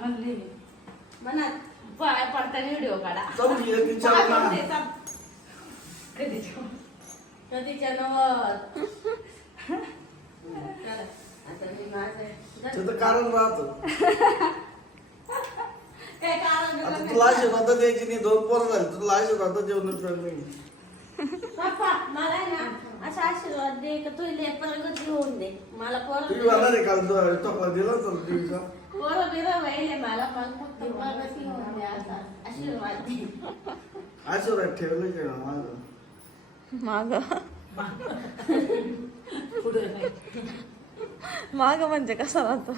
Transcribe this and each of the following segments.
म्हणले मी. मनात पाय पडताना व्हिडिओ काढा. जाऊन ये तिच्या पाय ना. पडते, चाल. कधीच्या कधीच्या नवत. चला, आता मी माझं त्याचं कारण राहतं. काय कारण आता बिरण तुला नाही. आशीर्वाद द्यायची नाही दोन पोरं झाली तुला आशीर्वाद जेवण नाही पप्पा मला आहे ना असा आशीर्वाद दे का तू ले प्रगती होऊन दे. मला पोरं काल तो टपा दिला होता टीव्हीचा पोरं बिरं व्हायले मला पण फक्त प्रगती होऊन दे असा आशीर्वाद दे आशीर्वाद ठेवलं की ना माझं माग पुढे नाही. माग म्हणजे कसा राहतो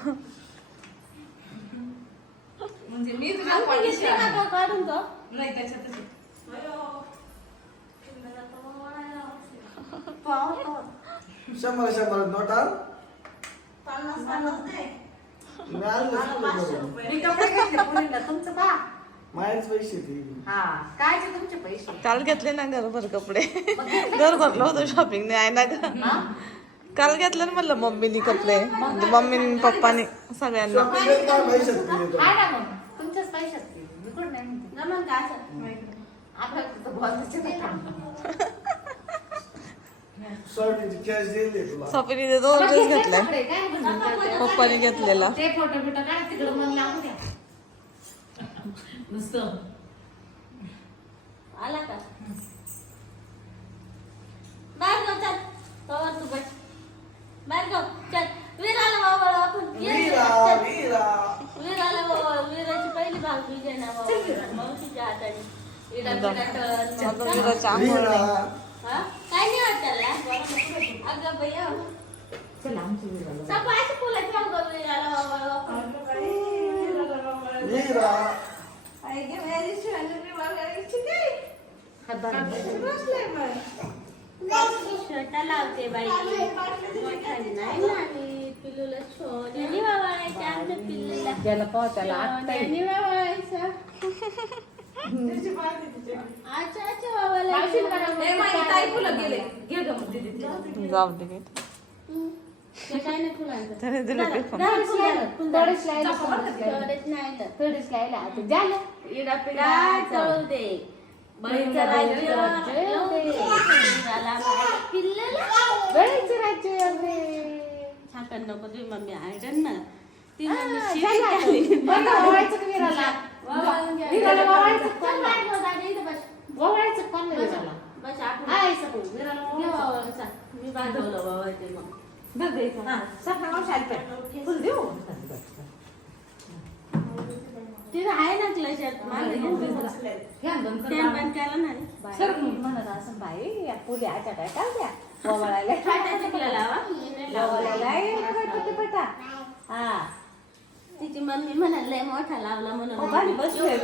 म्हणजे मी तुझ्या अंगठी पाठीशी घेतली आहे. का गं काढून तो नाही त्याच्यातच आहे. शंभर शंभर नोटा पन्नास पन्नास दे मी आणलं तुला मी कपडे घेतले पुण्याला तुमचं का मायाच पैसे ती. हा काय ते तुमचे पैसे? काल घेतले ना घरभर कपडे. घर भरलं होतं शॉपिंग नाही आहे ना ग? काल घेतले ना म्हणलं मम्मीनी कपडे. म्हणजे मम्मीनी पप्पानी सगळ्यांना. शॉपिंग काय ना मग. तुमच्याच पैशात. मी कुठं नाही म्हणते. का बोलायचं नाही काम. शॉपिंगची कॅश दिली तुला. सपिनी ते दोन ड्रेस घेतले? पप्पानी घेतलेला. ते फोटो बिटो काढा तिकडे मन लावून द्या. नुसतं. आला का? बाहेर जाऊ चल. तवर तू बस. बाहेर जाऊ चल. वीर आला बाबा आपण वीरा. वीरा वीर. आला बाबा वीराची पहिली भाग विजय ना बाबा हाताने. विराची आंघोळ वीरा नाही. हा काय नाही वाटलं अगं भैया चल आमची विराला. सपायची फुलाची अगं वीर आला बाबा वीरा आई गे मेरी. छोटा लावते बाई नाही आमच्या पिल्लूला ज्याला पाव त्याला आत्ता येईल. मावशीला गेले घे गं मग दीदी ते. जाऊ दे गे. ते काय नाही फुलांचं त्याने दिले ते फुलं. थोडेच लायला, नाही. आता झालं. बळीचं राज्य तुझी मम्मी आयडन ना ती मम्मी शिवी. खाली. बरं, वावायचं का विराला? विराला वावायचं का इथं बस. वावायचं का कोणाला बस, विराला? हाय, सपू. विराला चल. मी बांधवलं बाबा ते मग फुल देऊ. तिथं आहे ना क्लचात मागे फॅन बंद कर. फॅन बंद केला ना रे. सर म्हणत असं बाई या आच्या काय काय द्या पटा हा. तिची मम्मी म्हणाल मोठा लावला म्हणून. भारी बसले.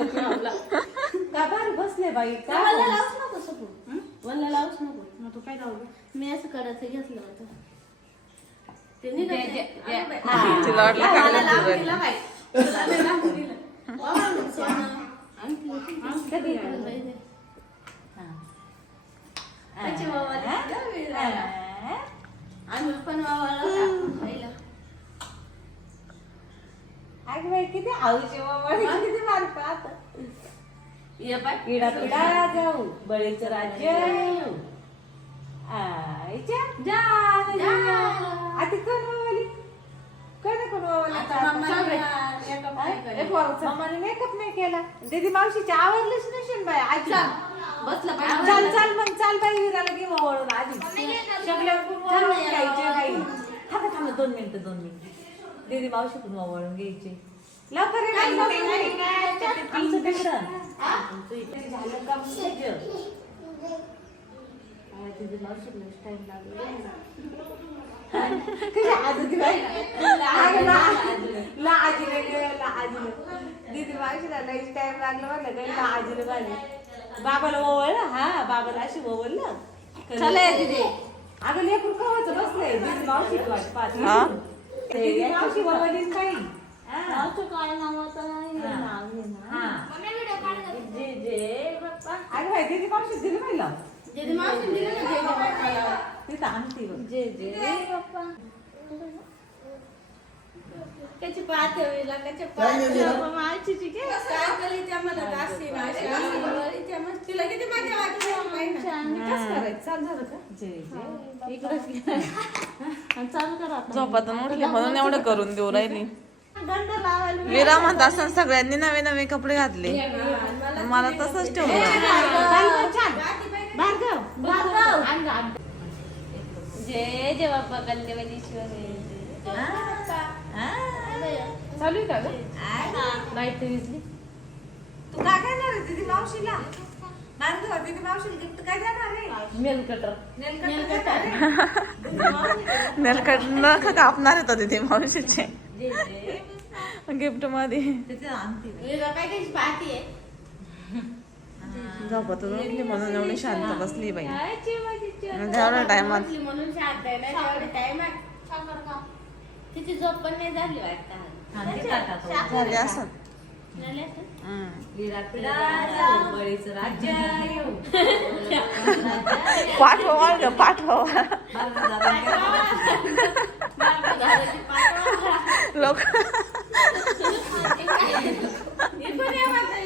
का भारी बसले बाई? का वल्ला लावूच नको सपू वल्ला लावूच नको. मग तू काय लावलं? मी असं करायचं घेतलं होतं. ते दे, निघत दे, नाही. दे. अगं बाई. तिला वाटलं मला काय लावून म्हणते दिला बाई. तुला नाही लावून दिलं. वावरून सोनं. आणखी होती. कधी? इकडं बाई दे. त्याची वावा दिसली? का विराला? आम्ही पण वावाला किती आवडीचे ववाळी किती मारतात ये बाई. जाऊ बळीचं राज्य येऊ. आता कोण ववाली कोण कोण. मम्माने मेकअप नाही केला. दीदी मावशीची आवडलंच नसेल बाय आजी. बसलं बाई. चाल चाल मग चाल बाई विराला घेऊ आधी पण वळून घ्यायचे बाई. थांबा थांबा दोन मिनिटं दोन मिनिटं. दीदी मावशी पण वळून घ्यायची. लवकर बाई, झालं का टाइम लागला आजीला गे, ला आजीला दीदी मावशीला लई टाइम लागला म्हणलं ला आजीला बाजी बाबाला ओवळलं हा बाबाला अशी ओवळलं. चला दीदी. अगं लेकरू कवाचं बसलंय. दीदी मावशी वाट पाहत. हा? दीदी मावशी ओवळलीच काही हा. नावचं काय. नाव. जे जे अगं बाई दीदी मावशी दिली पहिला दीदी मावशीने दिलं ना? जे जे बाप्पाला. तिथं आणते बघ. जे जे. बाप्पा कशी पाहते होईल कशी काय? केली त्या मला दासी ना, अशी असली बरी त्या मग तिला किती मजा वाटली माहिती ना. कसं करायचं? चालू झालं का? इकडे चालू करा आता. झोपातून उठली म्हणून एवढं करून देऊ राहिली. विरा म्हणत असं सगळ्यांनी नवे नवे कपडे घातले. मला तसंच ठेवलं. भार्गव भार्गव. आण गं, आण गं. जय जय बाप्पा कल्लेवलीश्वरी चालू आहे का गं? लाइट विजली तू काय करणार आहे दीदी मावशीला? नांदू दीदी मावशीला गिफ्ट काय देणार आहे? मेल कटर नेलकटर देणार आहे? नेलकट नख कापणार होतं तिथे मावशीचे? गिफ्टमध्ये. विरा काय पाहतीये. झोपातून उठली म्हणून एवढी शांत बसली बाई. जेवढ्या टायमात म्हणून शांत आहे ना तेवढ्या टायमात तिची झोप पण नाही झाली वाटतं झाली? पाठवा ग पाठवा. लोक इकडून ये म्हणते.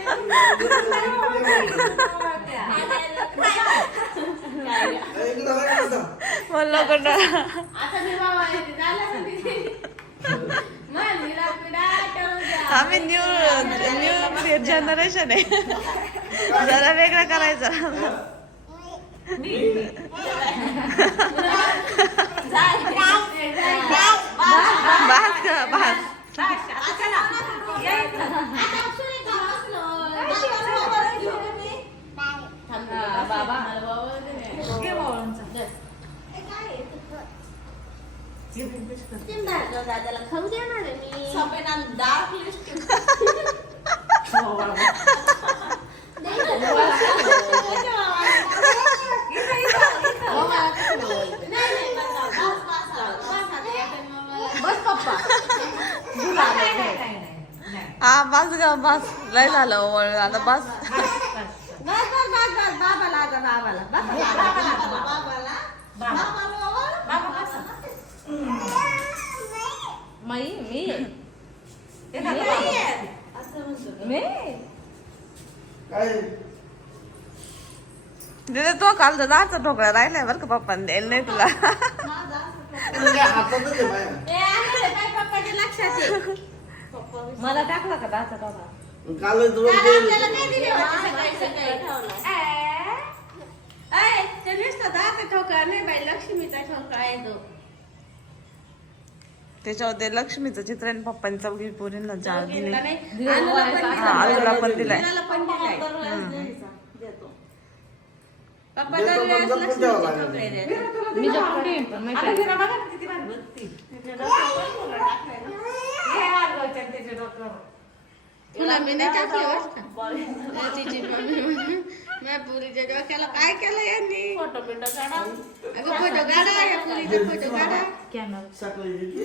इकडं बघ कसं. मग लोक आता मी बाबा येते, झालं ना तिथे. मग विरा पिढा टळून जा. आम्ही न्यू न्यू जनरेशन आहे. जरा वेगळं करायचं. भास ग भास थांब रे, बाबा मला बाबा दे ना. घे बावळांचा. ते भार्गव दादाला खाऊ देणार आहे मी बस पप्पा हा बस ग बस. लय झालं वळ आता बस. बस बस बस बस. बाबाला बाबाला बस बाबाला आता बाबाला बाबा बस माई मी. मी. काय? दिदे तो काल तर दहाचा ढोकळा राहिलाय बरं का पप्पाने द्यायला नाही तुला? तुझ्या हातातच आहे बाया. मला टाकला का दाचा बाबा काल तुला ते- लक्ष्मीचा ठोकळा आहे तो. त्याच्यावर ते लक्ष्मीचं चित्र आणि पप्पांनी चौघी पोरींना जाळ दिली. नाही हा आजूला पण दिलाय. मी पण माहिती आहे. हे. तुला मी नाही टाकली बरं तिची मम्मी म्हणे, माझ्या पुरीच्या डोक्याला काय केलं यांनी? फोटो बिटो काढा. अगं फोटो काढा या पुरीचा फोटो काढा. घेतली.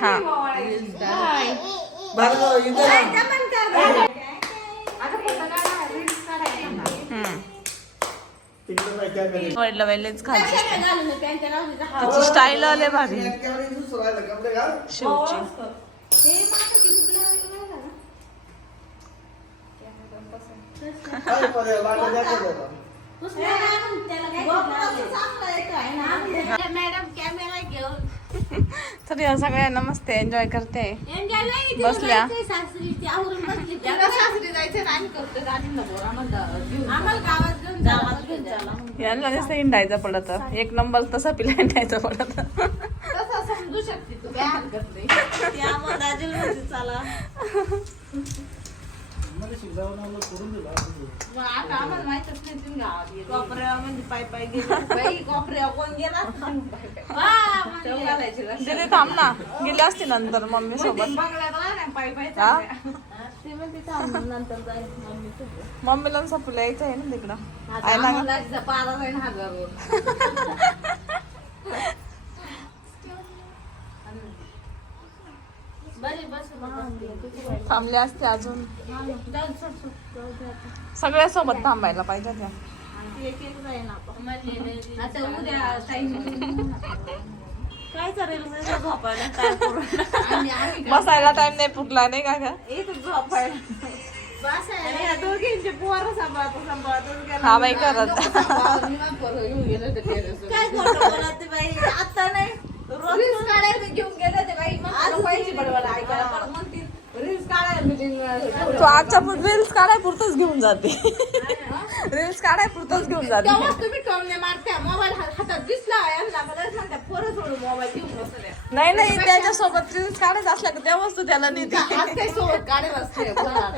हा. वडलं वेलेच नावाचा तिची स्टाईल आले भारी. शिवची हे तर या सगळ्यांना मस्त एन्जॉय करते. बसल्या. यांना नुसतं हिंडायचं पडत. एक नंबर तसा पिला हिंडायचं पडत. तसं समजू शकते तू काय हरकत नाही. मग आता आम्हाला माहितच नाही तुम्ही गावात गेले. कोपऱ्या म्हणजे पाय पाय गेले बाई कोपऱ्या कोण गेला हा, घालायची? दीदी थांब ना गेली असती नंतर मम्मी सोबत बंगल्यात राहणार पायी पायी हा? चालल्या. ती म्हणते थांब नंतर जाईल मम्मी सोबत. मम्मीला सपूला यायचं आहे ना तिकडं आता आहे ना ग? आम्हाला तिथं पारा जाईन हजारवर. बरी बस थांबले असते अजून. सगळ्या सोबत थांबायला पाहिजे त्या. काय चालेल बसायला टाइम नाही फुटला नाही का हा बाई करत आता नाही. रोज काढायला घेऊन गेले नाही. meeting तू आजच्या रील्स काढाय पुरतच घेऊन जाते. रील्स काढाय पुरतच घेऊन जाते. नाही नाही त्याच्यासोबत रील्स काढायचं असल्या का तेव्हाच तू त्याला नेते. बोला.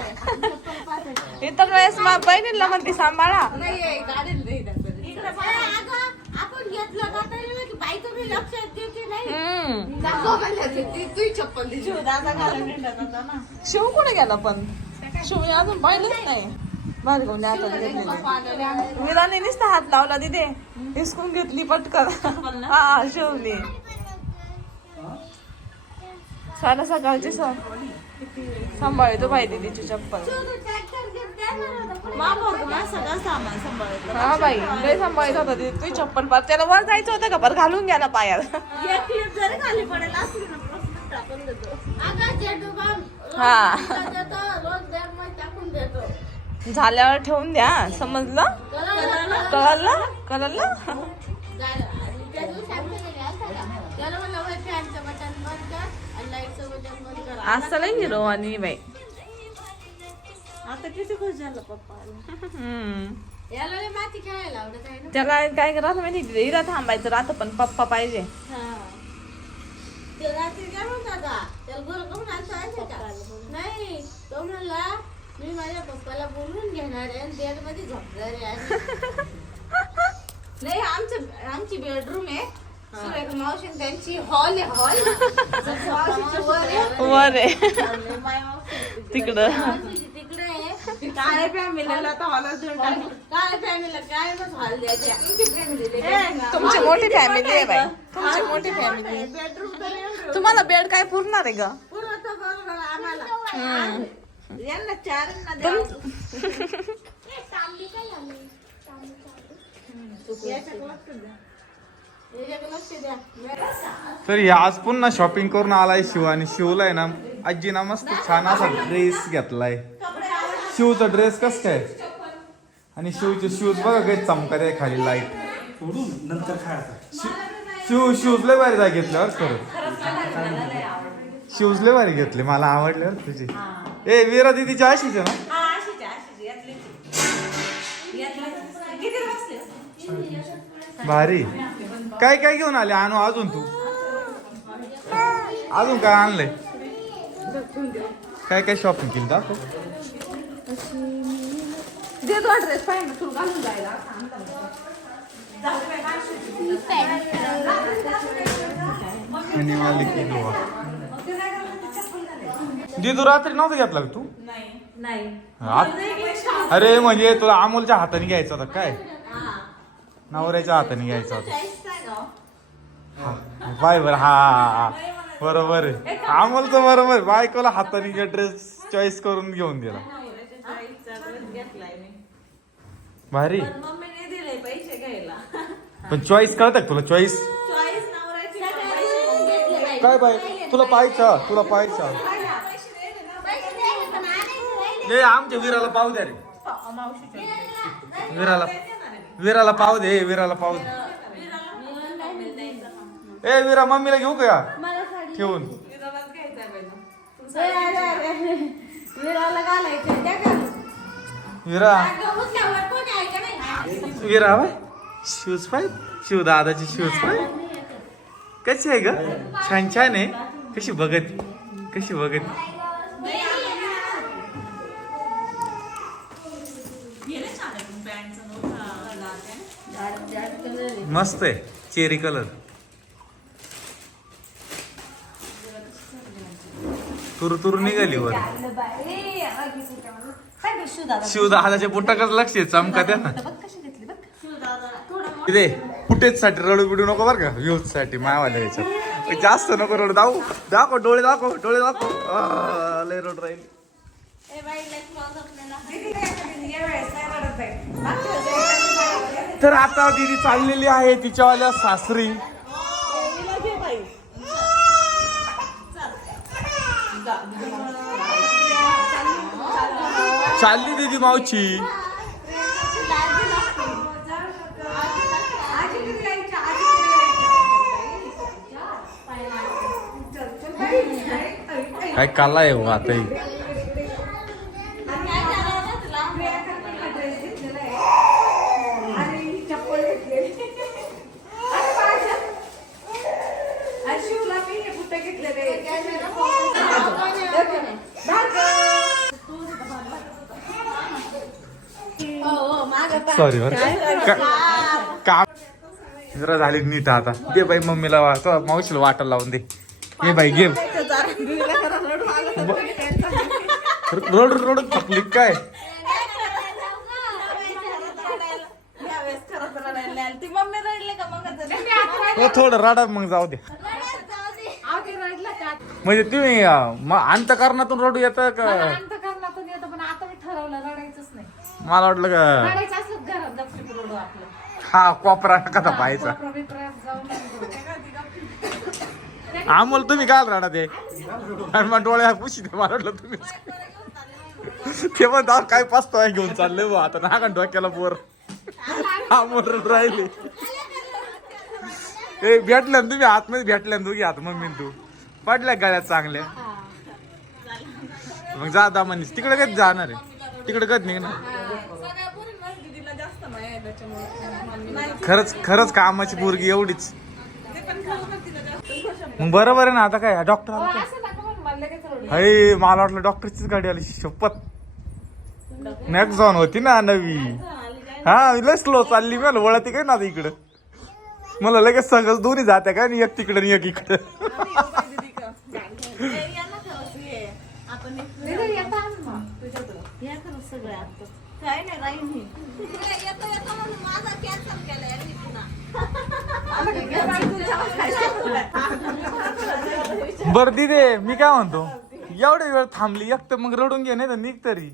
इतर वेळेस बहिणीला म्हणते सांभाळा. नाही काढेल नाही त्यांचं इकडे बघा. आपण घेतलं तुम्ही लक्षात देते नाही? चप्पल शिव दादा घालून निघत होता ना. शिव कुठे गेला पण? शिव अजून पाहिलंच नाही. भारी घेऊन हातात घेतलेली. विराने नुसता हात लावला तिथे हिसकून घेतली पटकन. हा शिवली. सारा सकाळची सर सांभाळतो बाई दिदीची चप्पल. हा बाई लय सांभाळत होता दिदी. तुझी चप्पल पार त्याला वर जायचं होतं का? बरं घालून गेला पायात एक क्लिप जरी खाली पडेल असली ना बॉम्ब हा. झाल्यावर ठेवून द्या समजलं? कळलं? कळलं कळलं झालं. आणि त्या दिवशी आमच्या घरी आलता का? त्याला म्हणलं "वय फॅनचं बटन बंद कर आणि लाईटचं बटन बंद कर असं लय हिरो आणि बाई. आता किती खुश झालं पप्पा. त्याला काय राहतं माहिती इरा थांबायचं राहतं पण पप्पा पाहिजे. गोल नाही. तो म्हणला मी माझ्या पप्पाला बोलवून घेणार आहे आणि बेडमध्ये झोपणार आहे. नाही आमचं आमची बेडरूम आहे. सुरेखा मावशी आणि त्यांची हॉल आहे. हॉल मावशीची वर आहे. वर आहे तिकडं. मावशीची तिकडे आहे काय फॅमिलीला तर हॉलच देऊन टाकलं. काय फॅमिलीला काय मग हॉल द्यायच्या तुमची फॅमिली तुमची मोठी फॅमिली आहे बाई. तुमची मोठी फॅमिली बेडरूम तर एवढं तुम्हाला बेड काय पुरणार आहे ग? पुरं तर बरोबर आम्हाला यांना द्या. तर हे आज पुन्हा शॉपिंग करून आलाय शिव आणि शिवला आहे ना. आजी ना मस्त छान असा ड्रेस घेतलाय. शिवचा ड्रेस कस काय? आणि शिवचे शूज बघा काही चमकत आहे खाली लाइट नंतर शिव शूज लय भारी जाग घेतल्यावर खरं. शूज लय भारी घेतले. मला आवडले बरं तुझे. ए वीरा दिदीची अशीच आहे ना. हा? भारी. काय काय घेऊन आले? आणू अजून तू. अजून काय आणलंय? काय काय शॉपिंग केली? दाखव. दे तो ड्रेस पाहिजे तुला घालून जायला. आणि दिदू रात्री नव्हतं घेतला का तू? नाही. अरे म्हणजे तुला अमोलच्या हाताने घ्यायचा होता काय? नवऱ्याच्या हाताने घ्यायचा होता. हा, बाय बर हा. बरोबर आहे. अमोलचं बरोबर. बायकोला हाताने ड्रेस चॉईस करून घेऊन दिला. घेतलाय मी. भारी. पण मम्मीने दिले पैसे घ्यायला. पण चॉईस कळत का तुला? चॉईस चॉईस नवऱ्याची पैसे काय बाय? तुला पाहायचं तुला पाहायचं. आमच्या वीराला पाहू द्या रे. वीराला वीराला पाहू दे वीराला पाहू दे. ए वीरा मम्मीला घेऊ का? ठेवून. विराला घालायचे त्या घालून वीरा. उठल्यावर कोणी आहे का नाही? वीरा बाय. शूज पाय. शिव दादाची शूज पाय. कशी आहे ग? छान छान आहे. कशी बघत कशी बघत. मस्त आहे. Cherry colour. तुरु तुरु निघाली वर. शिवदादाच्या पोटाकडे लक्ष आहे चमका द्या ना. इथे फुटेजसाठी रडू बिडू नको बरं का? व्ह्यूजसाठी मायावाल्या याच्यात जास्त नको रडू. दाखव दाखव डोळे दाखव डोळे दाखव. लय रड राहील. ए बाई तर आता दीदी चाललेली आहे तिच्यावाल्या सासरी. चालली दीदी मावची. काय काला आहे हो आताही ही. काय करायला तुला प्रियांकाने हा dress घेतलेला आहे. आणि ही चप्पल घेतलेली. आणि माझ्या- आणि शिवला मी हे बुटं घेतलेले. भार्गव. हो हो मागं पहा. सॉरी बरं का- काम जरा झाली नीट आता. दे बाई मम्मीला वा- तो मावशीला वाटायला लावून दे. ये बाई गेम रोड रोड थकली काय? का हो थोडं रडा मग जाऊ दे. का? म्हणजे तुम्ही अंतकरणातून रडू येतं का? मला अंतकरणातून येतं, हा कोपरा कसा पाहायचा. आमोल तुम्ही काय रडा ते मग डोळ्या पुशी दे मला तुम्ही. ते पण दाव काय पाचतो घेऊन चालले बा आता ना डोक्याला बोर. आमोल राहिले. ए भेटल्या ना तुम्ही? आतमध्ये भेटल्या ना दोघी? आत मम्मी तू. पडल्या गळ्यात चांगल्या. मग जा दा म्हणीस तिकडे कधी जाणार आहे? तिकडे कधी निघणार? खरंच खरंच कामाची पोरगी एवढीच मग बरोबर आहे ना आता काय डॉक्टर म्हणू, मला वाटलं डॉक्टरचीच गाडी आली शपथ नॅक्झॉन होती ना नवी हा लय स्लो चालली मला वळती काय ना आता इकडं मला लगेच सगळं दोन्ही जात्या काय आणि एक तिकडं एक इकडं आपण काय नाही राहील मी. येतो येतो म्हणून माझा कॅन्सल केला यांनी पुन्हा. बर दिदे मी काय म्हणतो? एवढे वेळ थांबली एक तर मग रडून घे नाही तर. निघ तरी.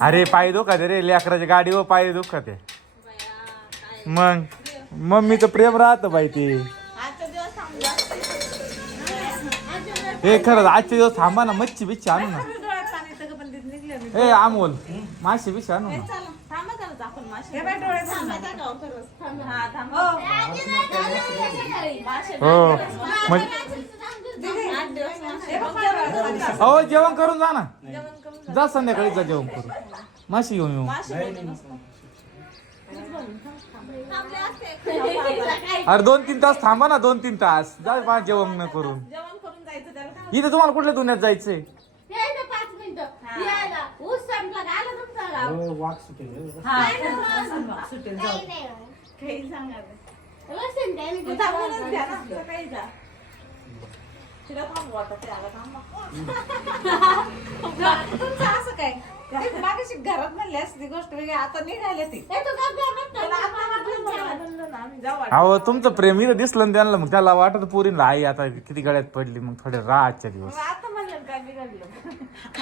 अरे पाय दुखत रे लेकराच्या गाडीवर पाय दुखत मग मम्मीचं प्रेम राहतं बाई ते. आजचा दिवस थांबला. हे खरंच आजचे दिवस थांबा ना मच्छी बिच्छी आणू ना डोळ्यात पाणी येतं का, पण दीदी निघलं नाही. ए अमोल माशी बिच्छी आणू ना. चला थांबा जरा आपण मासे हे. हा. जेवण करून जा ना. जा. संध्याकाळी जा जेवण करून. माशी घेऊन येऊ. थांबले असते. अरे दोन तीन तास थांबा ना दोन तीन तास. जा जेवण न करून. जेवण करून जायचं त्याला. काय? इथे तुम्हाला कुठल्या दुनियात जायचंय या इथं पाच मिनिटं. या ना. ऊस संपला का? तुमचं गाव? काय नाही, सुटेल, जाऊ. काही सांगा थांबूनच द्या ना. सकाळी जा. तिला थांबू वाटत त्याला थांबा. तुमचं असं काय मागाशी घरात म्हणली असती गोष्ट वेगळी आता निघाले ती. अहो तुमचं प्रेम इथं दिसलं ना त्यांना मग त्याला वाटत पोरीला आई आता किती गळ्यात पडली मग थोडे रातच्या दिवस. आता म्हणलं काय बिघडलं.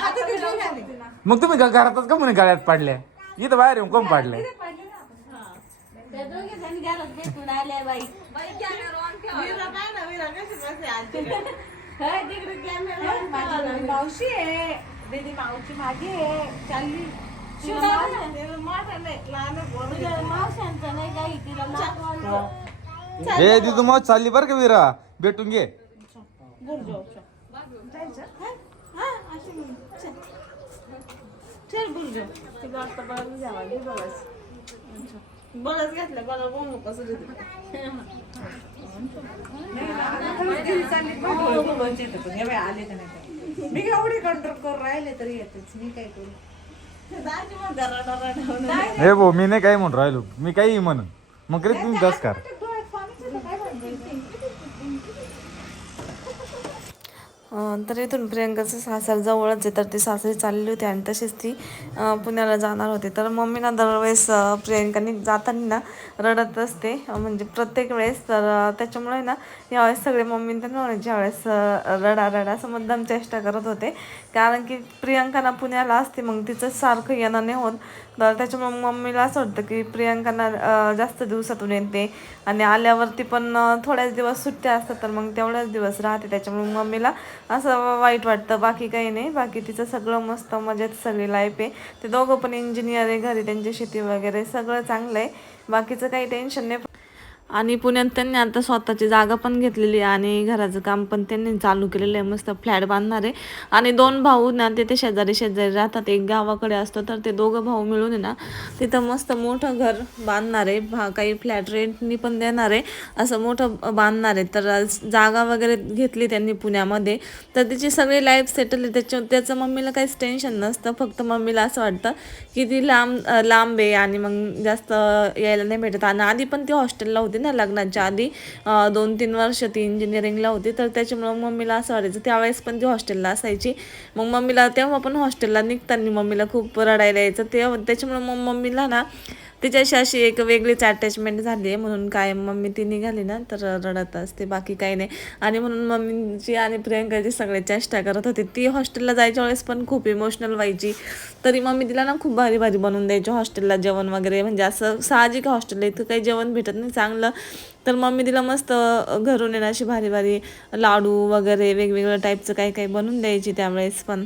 आता ती निघाली. मग तुम्ही घ- घरातच का म्हणे गळ्यात पडल्या? इथं बाहेर येऊन कोण पाडल्या? त्या दोघी जणी घरात भेटून आल्या बाई. तिकडे. मावशी आहे. दीदी मावशी माझी आहे. चालली. मावशांचं नाही काही, तिला नातवांचं. ए ती मग चालली बरं का विरा? भेटून घे. हा, अशी म्हणून. चल. चल बुलजो तिला आता बळच घ्यावा घे बळच बळच घेतलं बळच बोलू कसं चालली. येतं. पण. हे बाई आले का नाही. मी एवढी कंट्रोल करून राहिले तरी येतेच मी काय करू? दाजी मग रडा रडा होऊन. हे भाऊ मी नाही काही म्हणून राहिलो. मी काही म्हणून. मग तुम्ही दस कर. तर इथून प्रियंकाचं सासर जवळच आहे तर ती सासरी चालली होती आणि तशीच ती पुण्याला जाणार होती. तर मम्मीना दरवेळेस प्रियंकाने जाताना ना रडत असते. म्हणजे प्रत्येक वेळेस तर त्याच्यामुळे ना यावेळेस सगळे मम्मी त्यांना म्हणायचे यावेळेस रडा रडा असं मुद्दाम चेष्टा करत होते. कारण की प्रियंका ना पुण्याला असते मग तिचं सारखं येणं नाही होत तर त्याच्यामुळे मम्मीला असं वाटतं की प्रियांकांना जास्त दिवसातून येते आणि आल्यावरती पण थोड्याच दिवस सुट्ट्या असतात तर मग तेवढ्याच दिवस राहते. त्याच्यामुळे मम्मीला असं वाईट वाटतं. बाकी काही नाही. बाकी तिचं सगळं मस्त मजेत सगळी लाईफ आहे. ते दोघं पण इंजिनियर आहे. घरी त्यांची शेती वगैरे सगळं चांगलं आहे. बाकीचं काही टेन्शन नाही. आणि पुण्यात त्यांनी आता स्वतःची जागा पण घेतलेली आहे आणि घराचं काम पण त्यांनी चालू केलेलं आहे. मस्त फ्लॅट बांधणार आहे. आणि दोन भाऊ ना ते शेजारी शेजारी राहतात. एक गावाकडे असतो तर ते दोघं भाऊ मिळून आहे ना तिथं मस्त मोठं घर बांधणार आहे. भा काही फ्लॅट रेंटनी पण देणार आहे. असं मोठं बांधणार आहे. तर जागा वगैरे घेतली त्यांनी पुण्यामध्ये. तर तिची सगळी लाईफ सेटल आहे. त्याच्या त्याचं मम्मीला काहीच टेन्शन नसतं. फक्त मम्मीला असं वाटतं की ती लांब लांब आहे आणि मग जास्त यायला नाही भेटत. आणि आधी पण ती हॉस्टेलला होती. ना लग्नाच्या आधी. दोन तीन वर्ष ती इंजिनिअरिंगला होती. तर त्याच्यामुळं मम्मीला असं वाटायचं त्यावेळेस पण ती हॉस्टेलला असायची. मग मम्मीला तेव्हा पण हॉस्टेलला निघताना मम्मीला खूप रडायला यायचं. तेव्हा त्याच्यामुळं मग मम्मीला ना तिच्याशी अशी एक वेगळीच अटॅचमेंट झाली आहे म्हणून काय मम्मी ती निघाली ना तर रडत असते बाकी काही नाही. आणि म्हणून मम्मीची आणि प्रियंकाची सगळे चेष्टा करत होती. ती हॉस्टेलला जायच्या वेळेस पण खूप इमोशनल व्हायची. तरी मम्मी तिला ना खूप भारी भारी बनवून द्यायची हॉस्टेलला जेवण वगैरे. म्हणजे असं साहजिक हॉस्टेलला इथं काही जेवण भेटत नाही चांगलं. तर मम्मी तिला मस्त घरून येणं अशी भारी भारी लाडू वगैरे वेगवेगळ्या टाईपचं काही काही बनवून द्यायची त्यावेळेस पण.